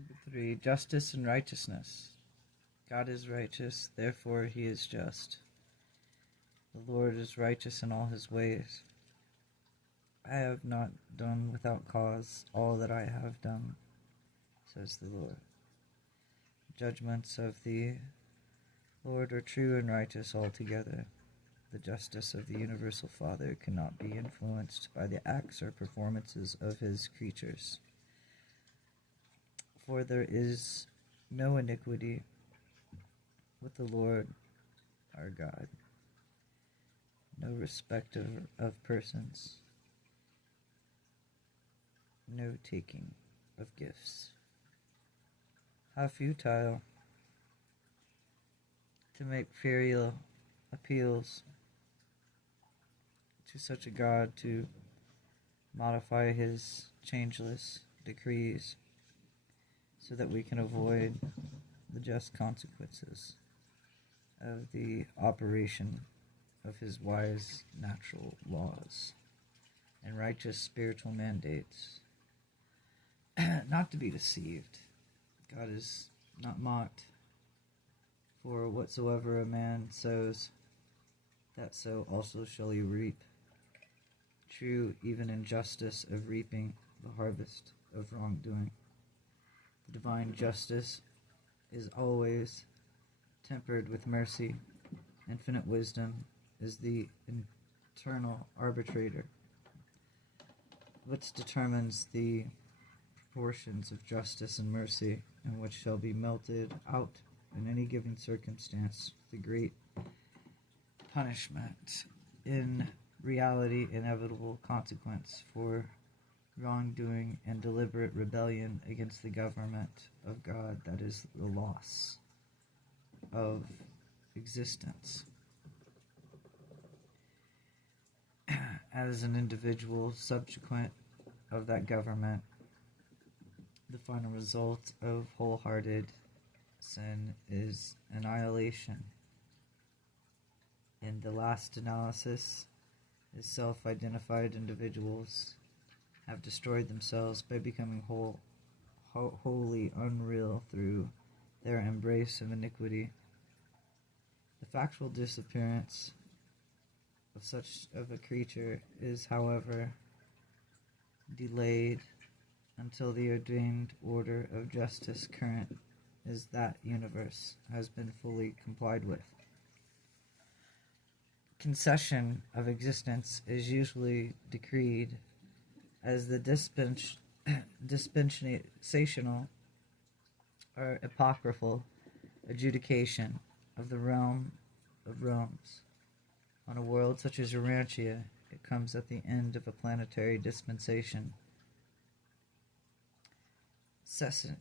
Number 3, justice and righteousness. God is righteous, therefore he is just. The Lord is righteous in all his ways. I have not done without cause all that I have done, says the Lord. The judgments of the Lord are true and righteous altogether. The justice of the universal Father cannot be influenced by the acts or performances of his creatures. For there is no iniquity with the Lord our God, no respect of persons, no taking of gifts. How futile to make filial appeals to such a God to modify his changeless decrees so that we can avoid the just consequences of the operation of his wise natural laws and righteous spiritual mandates. Not to be deceived, God is not mocked, for whatsoever a man sows, that so also shall he reap. True, even injustice of reaping the harvest of wrongdoing. The divine justice is always tempered with mercy. Infinite wisdom is the eternal arbitrator, which determines the proportions of justice and mercy, and which shall be melted out in any given circumstance, the great punishment, in reality inevitable consequence for wrongdoing and deliberate rebellion against the government of God, that is the loss of existence. As an individual subsequent of that government, the final result of wholehearted sin is annihilation. In the last analysis, is self-identified individuals have destroyed themselves by becoming wholly unreal through their embrace of iniquity. The factual disappearance of such of a creature is, however, delayed until the ordained order of justice current is that universe has been fully complied with. Concession of existence is usually decreed as the dispensational or apocryphal adjudication of the realm of realms. On a world such as Urantia, it comes at the end of a planetary dispensation. Cessation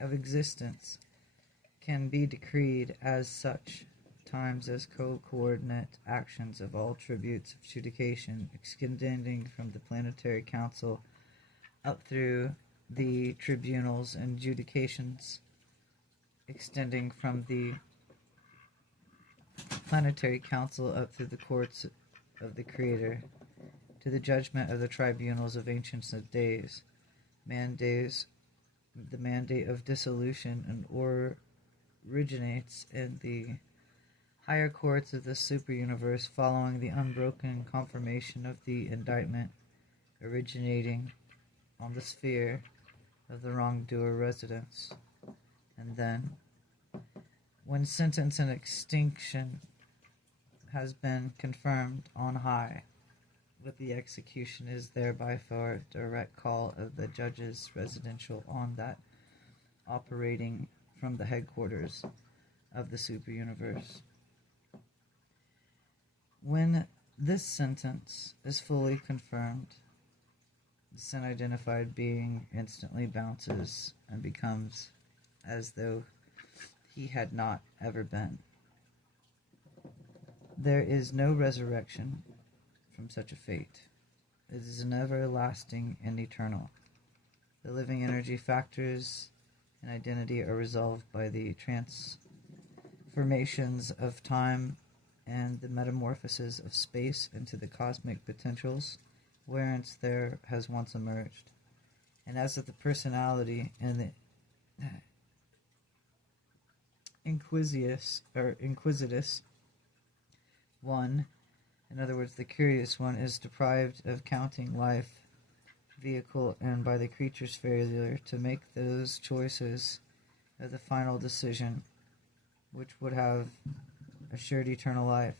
of existence can be decreed as such times as coordinate actions of all tributes of adjudication extending from the planetary council up through the tribunals and adjudications extending from the planetary council up through the courts of the Creator to the judgment of the tribunals of ancients of days. The mandate of dissolution and originates in the higher courts of the super-universe following the unbroken confirmation of the indictment originating on the sphere of the wrongdoer residence. And then, when sentence and extinction has been confirmed on high, with the execution is thereby for direct call of the judge's residential on that operating from the headquarters of the super-universe. When this sentence is fully confirmed, the sin-identified being instantly bounces and becomes as though he had not ever been. There is no resurrection from such a fate. It is an everlasting and eternal. The living energy factors and identity are resolved by the transformations of time and the metamorphosis of space into the cosmic potentials wherence there has once emerged. And as of the personality and the inquisitus one, in other words, the curious one, is deprived of counting life, vehicle, and by the creature's failure to make those choices of the final decision, which would have assured eternal life.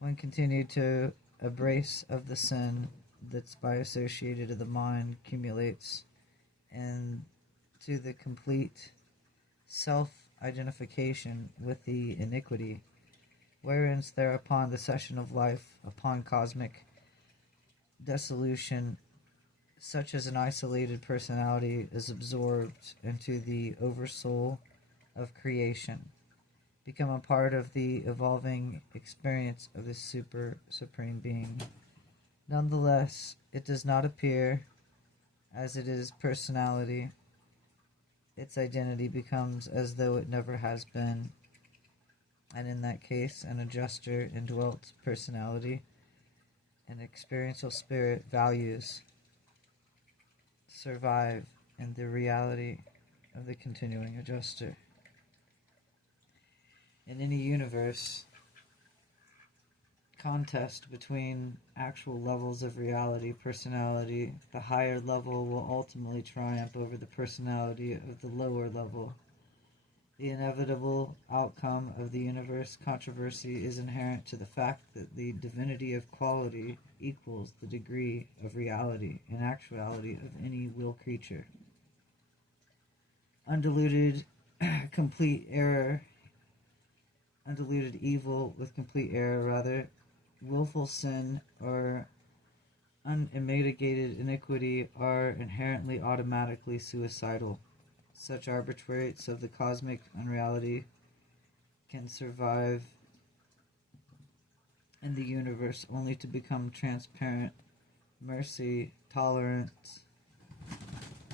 One continued to embrace of the sin that's by associated of the mind accumulates, and to the complete self-identification with the iniquity, wherein thereupon the cessation of life upon cosmic dissolution, such as an isolated personality is absorbed into the oversoul of creation, become a part of the evolving experience of the supreme being. Nonetheless, it does not appear as it is personality. Its identity becomes as though it never has been, and in that case, an adjuster indwelt personality and experiential spirit values survive in the reality of the continuing adjuster. In any universe, contest between actual levels of reality, personality, the higher level will ultimately triumph over the personality of the lower level. The inevitable outcome of the universe controversy is inherent to the fact that the divinity of quality equals the degree of reality and actuality of any will creature. Undiluted evil with complete error, willful sin or unmitigated iniquity are inherently automatically suicidal. Such arbitrates of the cosmic unreality can survive in the universe only to become transparent, mercy, tolerance,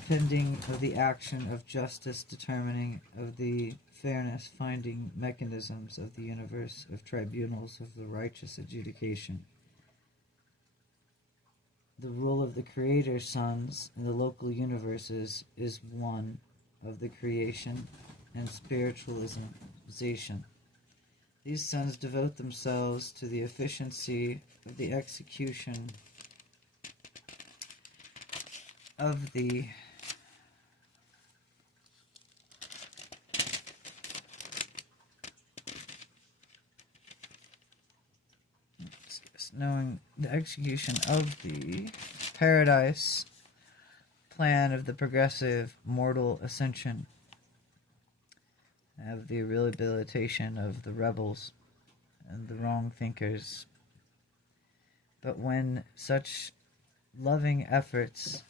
pending of the action of justice, determining of the fairness, finding mechanisms of the universe, of tribunals of the righteous adjudication. The rule of the Creator's sons in the local universes is one of the creation and spiritualization. These sons devote themselves to the efficiency of the execution of the paradise plan of the progressive mortal ascension, of the rehabilitation of the rebels and the wrong thinkers. But when such loving efforts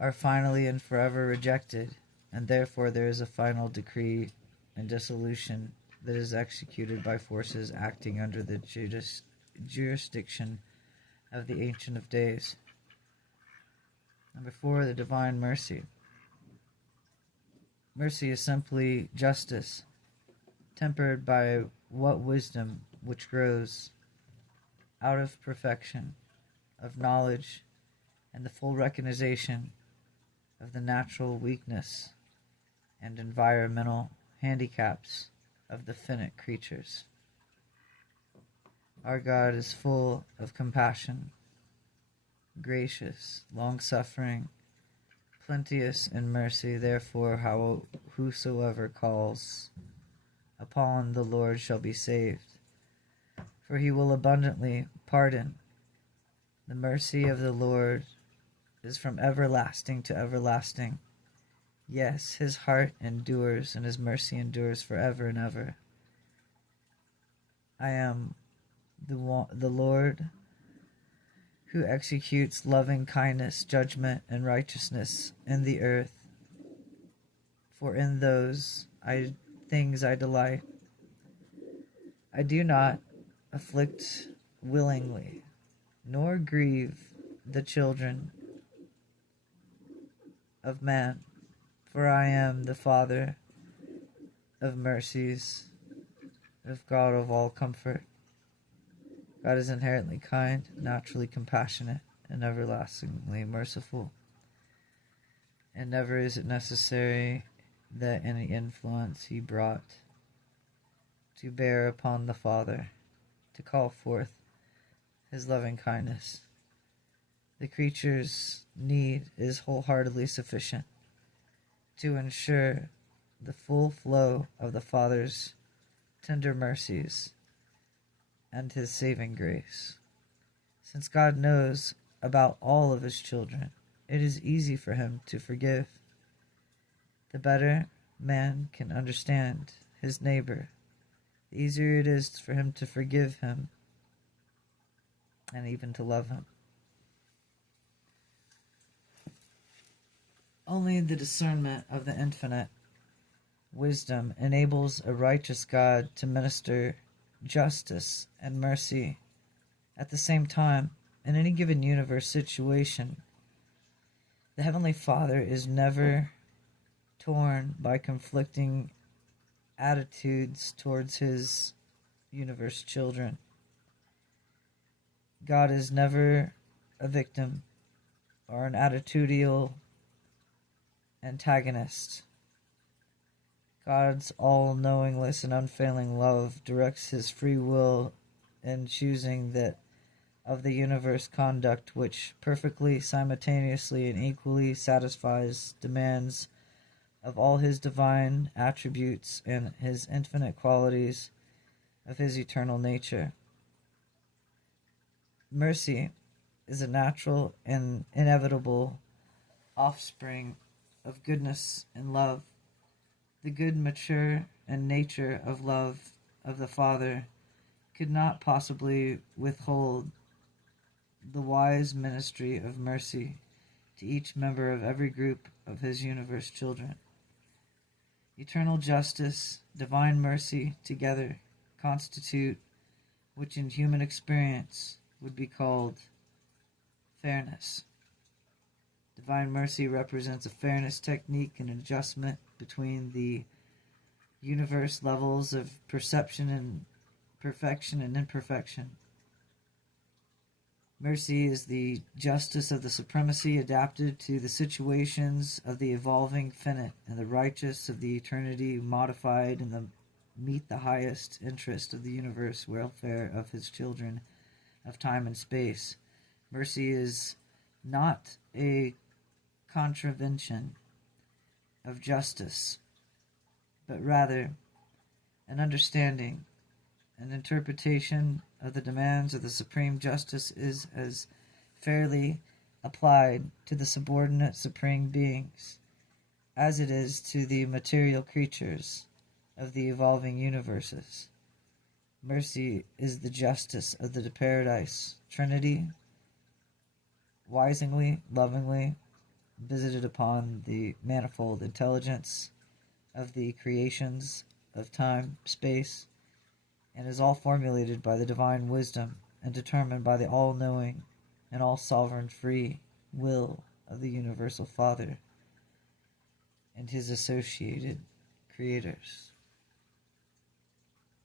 are finally and forever rejected, and therefore there is a final decree and dissolution that is executed by forces acting under the jurisdiction of the Ancient of Days. Number 4, the divine mercy. Mercy is simply justice, tempered by what wisdom which grows out of perfection, of knowledge, and the full recognition of the natural weakness and environmental handicaps of the finite creatures. Our God is full of compassion, gracious, long-suffering, plenteous in mercy. Therefore, whosoever calls upon the Lord shall be saved, for he will abundantly pardon. The mercy of the Lord is from everlasting to everlasting. Yes, his heart endures, and his mercy endures forever and ever. I am the Lord who executes loving kindness, judgment, and righteousness in the earth. For in those things I delight. I do not afflict willingly, nor grieve the children of man, for I am the Father of mercies, of God of all comfort. God is inherently kind, naturally compassionate, and everlastingly merciful. and never is it necessary that any influence he brought to bear upon the Father to call forth his loving kindness. The creature's need is wholeheartedly sufficient to ensure the full flow of the Father's tender mercies and his saving grace. Since God knows about all of his children, it is easy for him to forgive. The better man can understand his neighbor, the easier it is for him to forgive him and even to love him. Only the discernment of the infinite wisdom enables a righteous God to minister justice and mercy at the same time in any given universe situation. The Heavenly Father is never torn by conflicting attitudes towards his universe children. God is never a victim or an attitudinal antagonist. God's all-knowingness and unfailing love directs his free will in choosing that of the universe conduct which perfectly, simultaneously, and equally satisfies demands of all his divine attributes and his infinite qualities of his eternal nature. Mercy is a natural and inevitable offspring of goodness and love. The good, mature, and nature of love of the Father could not possibly withhold the wise ministry of mercy to each member of every group of his universe children. Eternal justice, divine mercy together constitute which in human experience would be called fairness. Divine mercy represents a fairness technique and adjustment between the universe levels of perception and perfection and imperfection. Mercy is the justice of the supremacy adapted to the situations of the evolving finite, and the righteous of the eternity modified in the meet the highest interest of the universe welfare of his children of time and space. Mercy is not a contravention of justice, but rather an understanding, an interpretation of the demands of the supreme justice is as fairly applied to the subordinate supreme beings as it is to the material creatures of the evolving universes. Mercy is the justice of the paradise Trinity, wisely, lovingly visited upon the manifold intelligence of the creations of time, space, and is all formulated by the divine wisdom and determined by the all-knowing and all-sovereign free will of the universal Father and his associated creators.